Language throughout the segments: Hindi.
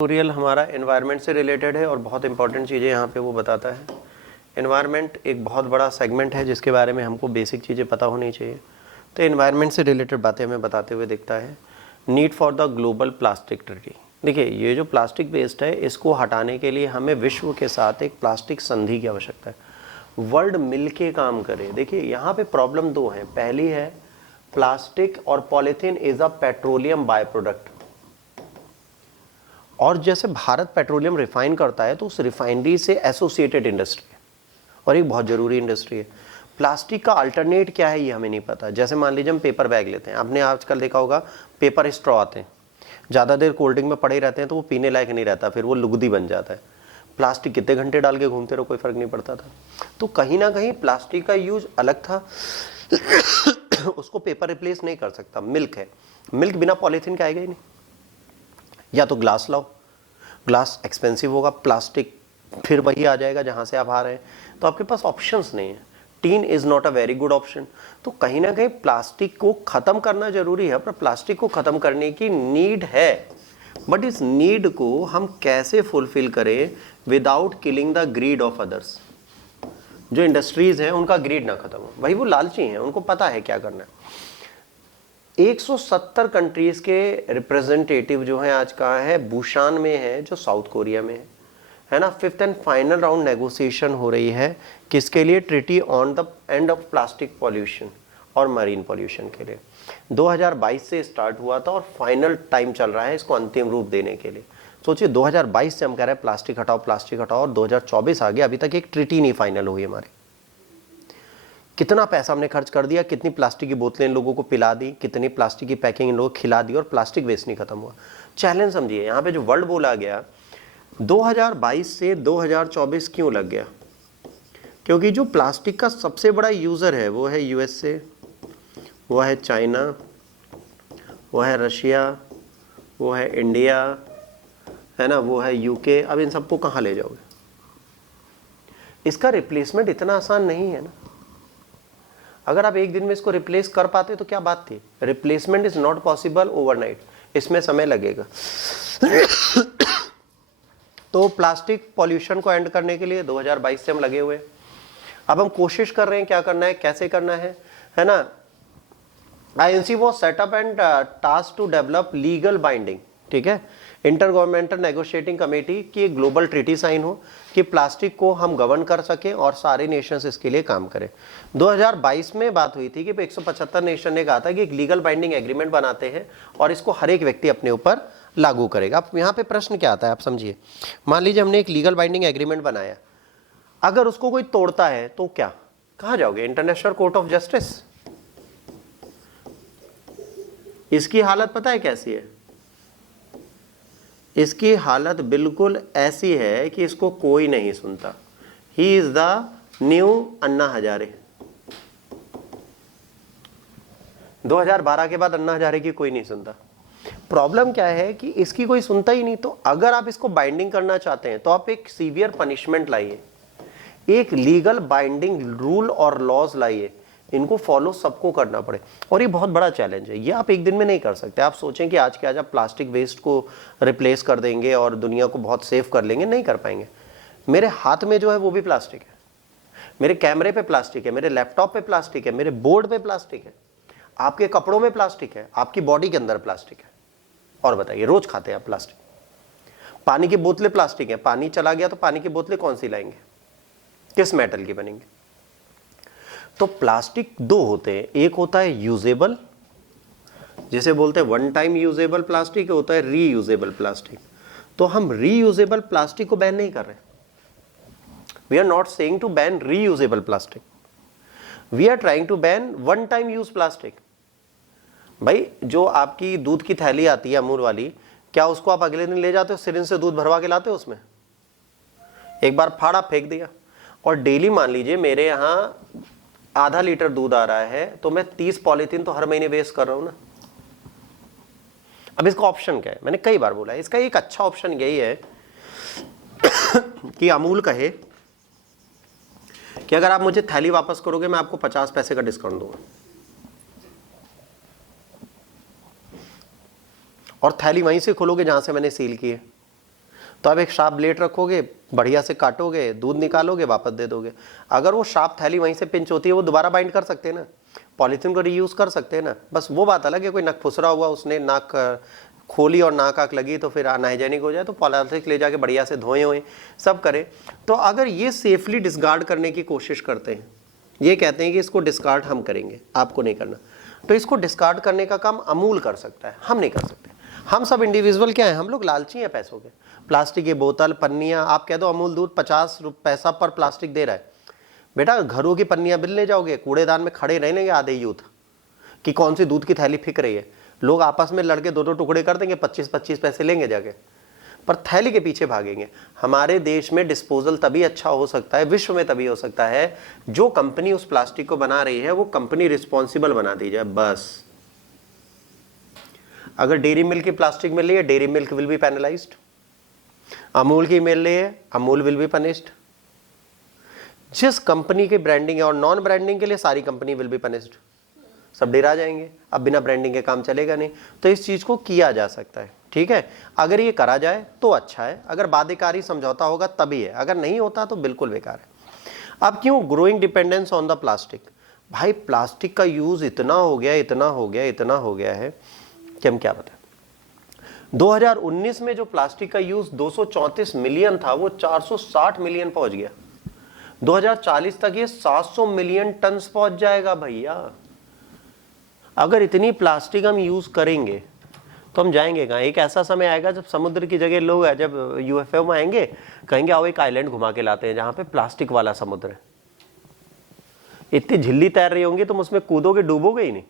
ट्यूटोरियल हमारा एनवायरनमेंट से रिलेटेड है और बहुत इंपॉर्टेंट चीज़ें यहाँ पे वो बताता है। एनवायरनमेंट एक बहुत बड़ा सेगमेंट है जिसके बारे में हमको बेसिक चीज़ें पता होनी चाहिए। तो एनवायरनमेंट से रिलेटेड बातें हमें बताते हुए दिखता है need for the global plastic treaty. देखिए, ये जो प्लास्टिक वेस्ट है इसको हटाने के लिए हमें विश्व के साथ एक प्लास्टिक संधि की आवश्यकता है। वर्ल्ड मिल के काम करे। देखिए, यहाँ पे प्रॉब्लम दो है। पहली है प्लास्टिक और polythene is a petroleum by product, और जैसे भारत पेट्रोलियम रिफाइन करता है तो उस रिफाइनरी से एसोसिएटेड इंडस्ट्री है और एक बहुत ज़रूरी इंडस्ट्री है। प्लास्टिक का अल्टरनेट क्या है ये हमें नहीं पता। जैसे मान लीजिए हम पेपर बैग लेते हैं, आपने आजकल देखा होगा पेपर स्ट्रॉ आते हैं, ज़्यादा देर कोल्ड ड्रिंक में पड़े रहते हैं तो वो पीने लायक नहीं रहता, फिर वो लुगदी बन जाता है। प्लास्टिक कितने घंटे डाल के घूमते रहो कोई फ़र्क नहीं पड़ता था। तो कहीं ना कहीं प्लास्टिक का यूज अलग था उसको पेपर रिप्लेस नहीं कर सकता। मिल्क है, मिल्क बिना पॉलीथीन के आएगा ही नहीं। या तो ग्लास लाओ, ग्लास एक्सपेंसिव होगा, प्लास्टिक फिर वही आ जाएगा जहां से आप आ रहे हैं। तो आपके पास ऑप्शंस नहीं है। Tin is not a very good option. तो कहीं ना कहीं प्लास्टिक को खत्म करना जरूरी है, पर प्लास्टिक को खत्म करने की नीड है। बट इस नीड को हम कैसे फुलफिल करें without killing the greed of others. जो इंडस्ट्रीज हैं उनका ग्रीड ना खत्म हो। भाई वो लालची हैं, उनको पता है क्या करना है। 170 कंट्रीज के रिप्रेजेंटेटिव जो हैं आज कहाँ है? बुशान में है, जो साउथ कोरिया में है ना। 5th and final round negotiation हो रही है किसके लिए? Treaty on the end of plastic pollution और मरीन पॉल्यूशन के लिए। 2022 से स्टार्ट हुआ था और फाइनल टाइम चल रहा है इसको अंतिम रूप देने के लिए। सोचिए, 2022 से हम कह रहे हैं प्लास्टिक हटाओ प्लास्टिक हटाओ, और 2024 आ गया, अभी तक एक ट्रीटी नहीं फाइनल हुई हमारी। कितना पैसा हमने खर्च कर दिया, कितनी प्लास्टिक की बोतलें इन लोगों को पिला दी, कितनी प्लास्टिक की पैकिंग इन लोगों को खिला दी, और प्लास्टिक वेस्ट नहीं खत्म हुआ। चैलेंज समझिए, यहाँ पे जो वर्ल्ड बोला गया 2022 से 2024 क्यों लग गया? क्योंकि जो प्लास्टिक का सबसे बड़ा यूज़र है वो है यूएसए, वो है चाइना, वो है रशिया, वो है इंडिया, है ना, वो है यूके। अब इन सबको कहाँ ले जाओगे? इसका रिप्लेसमेंट इतना आसान नहीं है ना। अगर आप एक दिन में इसको रिप्लेस कर पाते तो क्या बात थी। Replacement is not possible overnight, इसमें समय लगेगा। तो प्लास्टिक पॉल्यूशन को एंड करने के लिए 2022 से हम लगे हुए। अब हम कोशिश कर रहे हैं क्या करना है, कैसे करना है ना। INC वो setup and task to develop legal binding, ठीक है, इंटर गवर्नमेंटल नेगोशिएटिंग कमेटी की एक ग्लोबल ट्रीटी साइन हो कि प्लास्टिक को हम गवर्न कर सकें और सारे नेशंस इसके लिए काम करें। 2022 में बात हुई थी कि 175 नेशन ने कहा था कि एक लीगल बाइंडिंग एग्रीमेंट बनाते हैं और इसको हर एक व्यक्ति अपने ऊपर लागू करेगा। अब यहाँ पे प्रश्न क्या आता है, आप समझिए। मान लीजिए हमने एक लीगल बाइंडिंग एग्रीमेंट बनाया, अगर उसको कोई तोड़ता है तो क्या, कहाँ जाओगे? International court of justice. इसकी हालत पता है कैसी है? इसकी हालत बिल्कुल ऐसी है कि इसको कोई नहीं सुनता। He is the new Anna Hazare. 2012 के बाद अन्ना हजारे की कोई नहीं सुनता। प्रॉब्लम क्या है कि इसकी कोई सुनता ही नहीं। तो अगर आप इसको बाइंडिंग करना चाहते हैं तो आप एक सीवियर पनिशमेंट लाइए, एक लीगल बाइंडिंग रूल और लॉज लाइए, इनको फॉलो सबको करना पड़े। और ये बहुत बड़ा चैलेंज है, ये आप एक दिन में नहीं कर सकते। आप सोचें कि आज के आज आप प्लास्टिक वेस्ट को रिप्लेस कर देंगे और दुनिया को बहुत सेफ कर लेंगे, नहीं कर पाएंगे। मेरे हाथ में जो है वो भी प्लास्टिक है, मेरे कैमरे पे प्लास्टिक है, मेरे लैपटॉप पे प्लास्टिक है, मेरे बोर्ड पे प्लास्टिक है, आपके कपड़ों में प्लास्टिक है, आपकी बॉडी के अंदर प्लास्टिक है। और बताइए, रोज खाते हैं आप प्लास्टिक। पानी की बोतलें प्लास्टिक है, पानी चला गया तो पानी की बोतलें कौन सी लाएंगे, किस मेटल की बनेंगी? तो प्लास्टिक दो होते हैं, एक होता है यूजेबल, जिसे बोलते हैं वन टाइम यूजेबल प्लास्टिक, होता है रीयूजेबल प्लास्टिक। तो हम रीयूजेबल प्लास्टिक को बैन नहीं कर रहे। We are not saying to ban reusable plastic, we are trying to ban one time use plastic. भाई, जो आपकी दूध की थैली आती है अमूल वाली, क्या उसको आप अगले दिन ले जाते हो, सिरिंज से दूध भरवा के लाते हो? उसमें एक बार फाड़ा फेंक दिया। और डेली मान लीजिए मेरे यहाँ आधा लीटर दूध आ रहा है तो मैं 30 पॉलीथीन तो हर महीने वेस्ट कर रहा हूं ना। अब इसका ऑप्शन क्या है? मैंने कई बार बोला है, इसका एक अच्छा ऑप्शन यही है कि अमूल कहे कि अगर आप मुझे थैली वापस करोगे मैं आपको 50 पैसे का डिस्काउंट दूंगा, और थैली वहीं से खोलोगे जहां से मैंने सील की है। तो आप एक शार्प ब्लेड रखोगे, बढ़िया से काटोगे, दूध निकालोगे, वापस दे दोगे। अगर वो शार्प थैली वहीं से पिंच होती है, वो दोबारा बाइंड कर सकते हैं ना, पॉलीथीन को रीयूज कर सकते हैं ना। बस वो बात अलग है, कोई नक फुसरा हुआ, उसने नाक खोली और नाक आँख लगी तो फिर अनहाइजेनिक हो जाए, तो पॉलीथीन ले जाके बढ़िया से धोए हुए सब करें। तो अगर ये सेफली डिस्कार्ड करने की कोशिश करते हैं, ये कहते हैं कि इसको डिस्कार्ड हम करेंगे, आपको नहीं करना, तो इसको डिस्कार्ड करने का काम अमूल कर सकता है, हम नहीं कर सकते। हम सब इंडिविजुअल क्या है, हम लोग लालची हैं पैसों के। प्लास्टिक की बोतल, पन्नियाँ, आप कह दो अमूल दूध 50 पैसा पर प्लास्टिक दे रहा है, बेटा घरों की पन्नियाँ बिल ले जाओगे, कूड़ेदान में खड़े रह लेंगे आधे यूथ कि कौन सी दूध की थैली फेंक रही है। लोग आपस में लड़के दो टुकड़े कर देंगे, 25-25 पैसे लेंगे जाके, पर थैली के पीछे भागेंगे। हमारे देश में डिस्पोजल तभी अच्छा हो सकता है, विश्व में तभी हो सकता है, जो कंपनी उस प्लास्टिक को बना रही है वो कंपनी रिस्पॉन्सिबल बना दी जाए बस। अगर डेयरी मिल्क की प्लास्टिक मिल रही है, dairy milk will be penalised. Amul की मिल रही है, अमूल विल बी पनिश्ड। जिस कंपनी की ब्रांडिंग है और नॉन ब्रांडिंग के लिए सारी कंपनी विल बी पनिश्ड, सब डरा जाएंगे, अब बिना ब्रांडिंग के काम चलेगा नहीं। तो इस चीज को किया जा सकता है, ठीक है। अगर ये करा जाए तो अच्छा है, अगर बाध्यकारी समझौता होगा तभी है, अगर नहीं होता तो बिल्कुल बेकार है। अब क्यों growing dependence on the plastic? भाई प्लास्टिक का यूज इतना हो गया, इतना हो गया, इतना हो गया है कि हम क्या बताएं। 2019 में जो प्लास्टिक का यूज 234 मिलियन था, वो 460 मिलियन पहुंच गया। 2040 तक ये 700 मिलियन टन पहुंच जाएगा भैया। अगर इतनी प्लास्टिक हम यूज करेंगे तो हम जाएंगे कहाँ? एक ऐसा समय आएगा जब समुद्र की जगह लोग है, जब यूएफओ में आएंगे, कहेंगे आओ एक आइलैंड घुमा के लाते हैं जहां पे प्लास्टिक वाला समुद्र है। इतनी झिल्ली तैर रही होंगी, तुम उसमें कूदोगे, डूबोगे ही नहीं।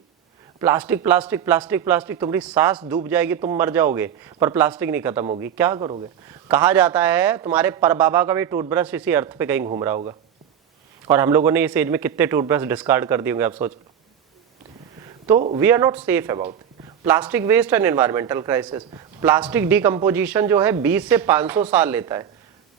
प्लास्टिक प्लास्टिक प्लास्टिक प्लास्टिक, तुम्हारी सांस डूब जाएगी, तुम मर जाओगे, पर प्लास्टिक नहीं खत्म होगी। क्या करोगे? कहा जाता है तुम्हारे परबाबा का भी टूथब्रश इसी अर्थ पे कहीं घूम रहा होगा, और हम लोगों ने इस एज में कितने टूथब्रश डिस्कार्ड कर दिए होंगे, आप सोच लो। तो we are not safe about plastic waste and environmental crisis. Plastic decomposition जो है 20 से 500 साल लेता है,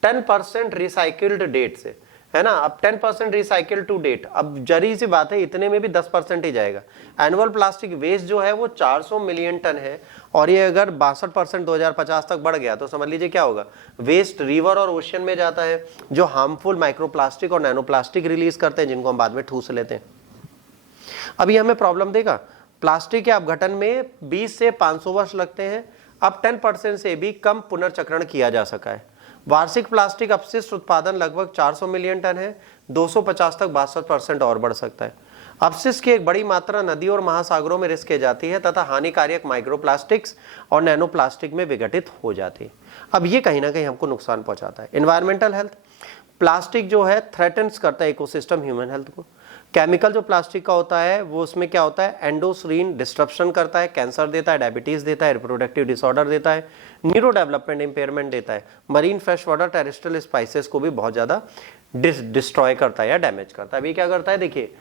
10% रिसाइकिल्ड डेट से, है ना। अब 10% रिसाइकिल टू डेट, अब जरी सी बात है, इतने में भी 10% ही जाएगा। एनुअल प्लास्टिक वेस्ट जो है वो 400 मिलियन टन है, और ये अगर 62% 2050 तक बढ़ गया तो समझ लीजिए क्या होगा। वेस्ट रिवर और ओशियन में जाता है, जो हार्मफुल माइक्रोप्लास्टिक और नैनो प्लास्टिक रिलीज करते हैं, जिनको हम बाद में ठूस लेते हैं। अब ये हमें प्रॉब्लम देगा। प्लास्टिक के अपघटन में 20 से 500 वर्ष लगते हैं। अब 10% से भी कम पुनर्चक्रण किया जा सका है। वार्षिक प्लास्टिक अपशिष्ट उत्पादन लगभग 400 मिलियन टन है, 250 तक 62% और बढ़ सकता है। अपशिष्ट की एक बड़ी मात्रा नदी और महासागरों में रिस्क की जाती है तथा हानिकारक माइक्रोप्लास्टिक्स और नैनो प्लास्टिक में विघटित हो जाती है। अब ये कहीं ना कहीं हमको नुकसान पहुंचाता है। एनवायरमेंटल हेल्थ, प्लास्टिक जो है थ्रेटन्स करता है इकोसिस्टम, ह्यूमन हेल्थ को। केमिकल जो प्लास्टिक का होता है वो उसमें क्या होता है, एंडोस्रीन डिस्ट्रप्शन करता है, कैंसर देता है, डायबिटीज देता है, रिप्रोडक्टिव डिसऑर्डर देता है, न्यूरो डेवलपमेंट इंपेयरमेंट देता है, marine fresh water terrestrial spices को भी बहुत ज्यादा डिस्ट्रॉय करता है या डैमेज करता है। अभी क्या करता है, देखिए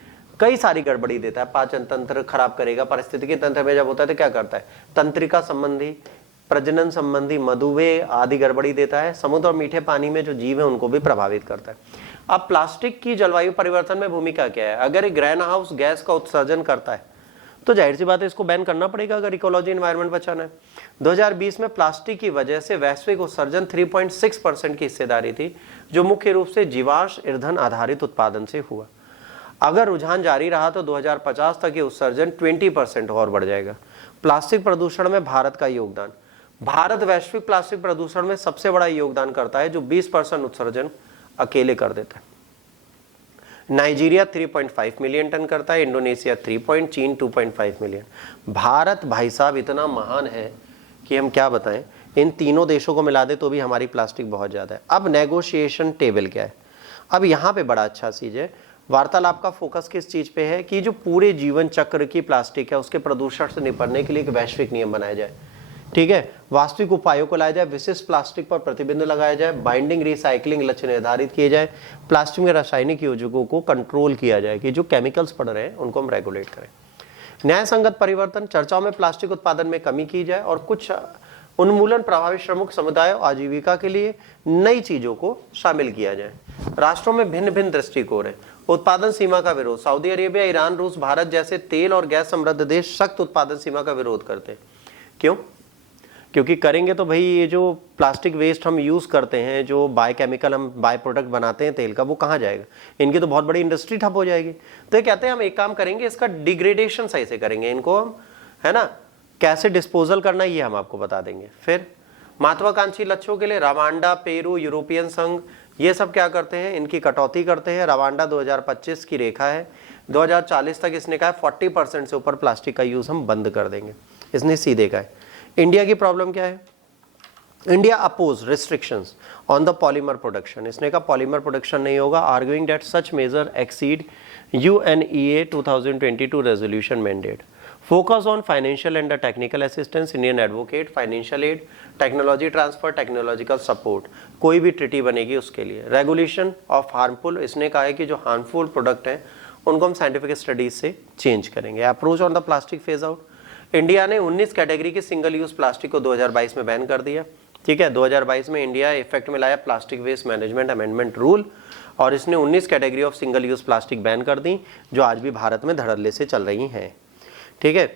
कई सारी गड़बड़ी देता है, पाचन तंत्र खराब करेगा, पारिस्थितिकी तंत्र में जब होता है तो क्या करता है, तंत्रिका संबंधी, प्रजनन संबंधी, मधुमेह आदि गड़बड़ी देता है, समुद्र और मीठे पानी में जो जीव है उनको भी प्रभावित करता है। अब प्लास्टिक की जलवायु परिवर्तन में भूमिका क्या है? अगर ये ग्रीन हाउस गैस का उत्सर्जन करता है तो जाहिर सी बात है इसको बैन करना पड़ेगा अगर इकोलॉजी एनवायरनमेंट बचाना है। 2020 में प्लास्टिक की वजह से वैश्विक उत्सर्जन 3.6% की हिस्सेदारी थी, जो मुख्य रूप से जीवाश्म ईंधन आधारित उत्पादन से हुआ। अगर रुझान जारी रहा तो 2050 तक ये उत्सर्जन 20% और बढ़ जाएगा। प्लास्टिक प्रदूषण में भारत का योगदान, भारत वैश्विक प्लास्टिक प्रदूषण में सबसे बड़ा योगदान करता है, जो 20% उत्सर्जन अकेले कर देता है। नाइजीरिया 3.5 मिलियन टन करता है, इंडोनेशिया 3, चीन 2.5 मिलियन। भारत भाई साहब इतना महान है कि हम क्या बताएं, इन तीनों देशों को मिला दे तो भी हमारी प्लास्टिक बहुत ज्यादा है। अब नेगोशिएशन टेबल क्या है? अब यहाँ पे बड़ा अच्छा चीज है, वार्तालाप का फोकस किस चीज पे है कि जो पूरे जीवन चक्र की प्लास्टिक है उसके प्रदूषण से निपटने के लिए एक वैश्विक नियम बनाया जाए, ठीक है। वास्तविक उपायों को लाया जाए, विशिष्ट प्लास्टिक पर प्रतिबंध लगाया जाए, बाइंडिंग रिसाइकलिंग लक्ष्य निर्धारित किए जाए, प्लास्टिक में रासायनिक योजकों को कंट्रोल किया जाए कि जो केमिकल्स पड़ रहे हैं उनको हम रेगुलेट करें। न्याय संगत परिवर्तन, चर्चाओं में प्लास्टिक उत्पादन में कमी की जाए और कुछ उन्मूलन प्रभावित श्रमिक समुदाय आजीविका के लिए नई चीजों को शामिल किया जाए। राष्ट्रों में भिन्न भिन्न दृष्टिकोण है। उत्पादन सीमा का विरोध, सऊदी अरेबिया, ईरान, रूस, भारत जैसे तेल और गैस समृद्ध देश सख्त उत्पादन सीमा का विरोध करते हैं। क्यों? क्योंकि करेंगे तो भाई ये जो प्लास्टिक वेस्ट हम यूज़ करते हैं, जो बाय केमिकल हम बाय प्रोडक्ट बनाते हैं तेल का, वो कहाँ जाएगा? इनकी तो बहुत बड़ी इंडस्ट्री ठप हो जाएगी। तो ये कहते हैं हम एक काम करेंगे, इसका डिग्रेडेशन सही से करेंगे, इनको हम, है ना, कैसे डिस्पोजल करना ये हम आपको बता देंगे। फिर महत्वाकांक्षी लक्ष्यों के लिए रवांडा, पेरू, यूरोपियन संघ, ये सब क्या करते हैं, इनकी कटौती करते हैं। रवांडा 2025 की रेखा है, 2040 तक इसने कहा 40% से ऊपर प्लास्टिक का यूज़ हम बंद कर देंगे, इसने सीधे कहा है। इंडिया की प्रॉब्लम क्या है? India oppose restrictions on the polymer production, इसने कहा पॉलीमर प्रोडक्शन नहीं होगा, arguing that such measure exceed UNEA 2022 resolution mandate. Focus on financial and technical assistance, Indian advocate, financial aid, technology transfer, technological support, कोई भी ट्रिटी बनेगी उसके लिए। रेगुलेशन ऑफ हार्मफुल, इसने कहा है कि जो हार्मफुल प्रोडक्ट हैं उनको हम साइंटिफिक स्टडीज से चेंज करेंगे। Approach on the plastic phase out, India ने 19 कैटेगरी की सिंगल यूज प्लास्टिक को 2022 में बैन कर दिया। ठीक है, 2022 में इंडिया इफेक्ट में लाया plastic waste management amendment rule, और इसने 19 category of single use plastic ban कर दी, जो आज भी भारत में धड़ल्ले से चल रही हैं। ठीक है,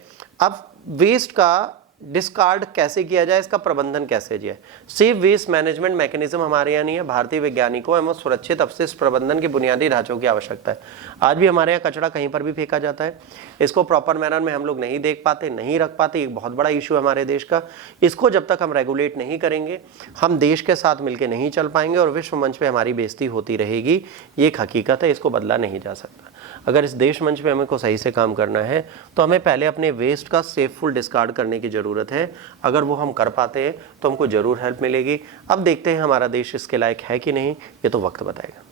अब वेस्ट का डिस्कार्ड कैसे किया जाए, इसका प्रबंधन कैसे किया जाए? सेफ वेस्ट मैनेजमेंट मैकेनिज्म हमारे यहाँ नहीं है। भारतीय वैज्ञानिकों एवं सुरक्षित अपशिष्ट प्रबंधन के बुनियादी ढांचों की आवश्यकता है। आज भी हमारे यहाँ कचरा कहीं पर भी फेंका जाता है, इसको प्रॉपर मैनर में हम लोग नहीं देख पाते, नहीं रख पाते, एक बहुत बड़ा इशू है हमारे देश का। इसको जब तक हम रेगुलेट नहीं करेंगे, हम देश के साथ मिलकर नहीं चल पाएंगे और विश्व मंच पर हमारी बेइज्जती होती रहेगी। ये एक हकीकत है, इसको बदला नहीं जा सकता। अगर इस देश मंच पे हमें को सही से काम करना है तो हमें पहले अपने वेस्ट का सेफफुल डिस्कार्ड करने की ज़रूरत है। अगर वो हम कर पाते हैं तो हमको ज़रूर हेल्प मिलेगी। अब देखते हैं हमारा देश इसके लायक है कि नहीं, ये तो वक्त बताएगा।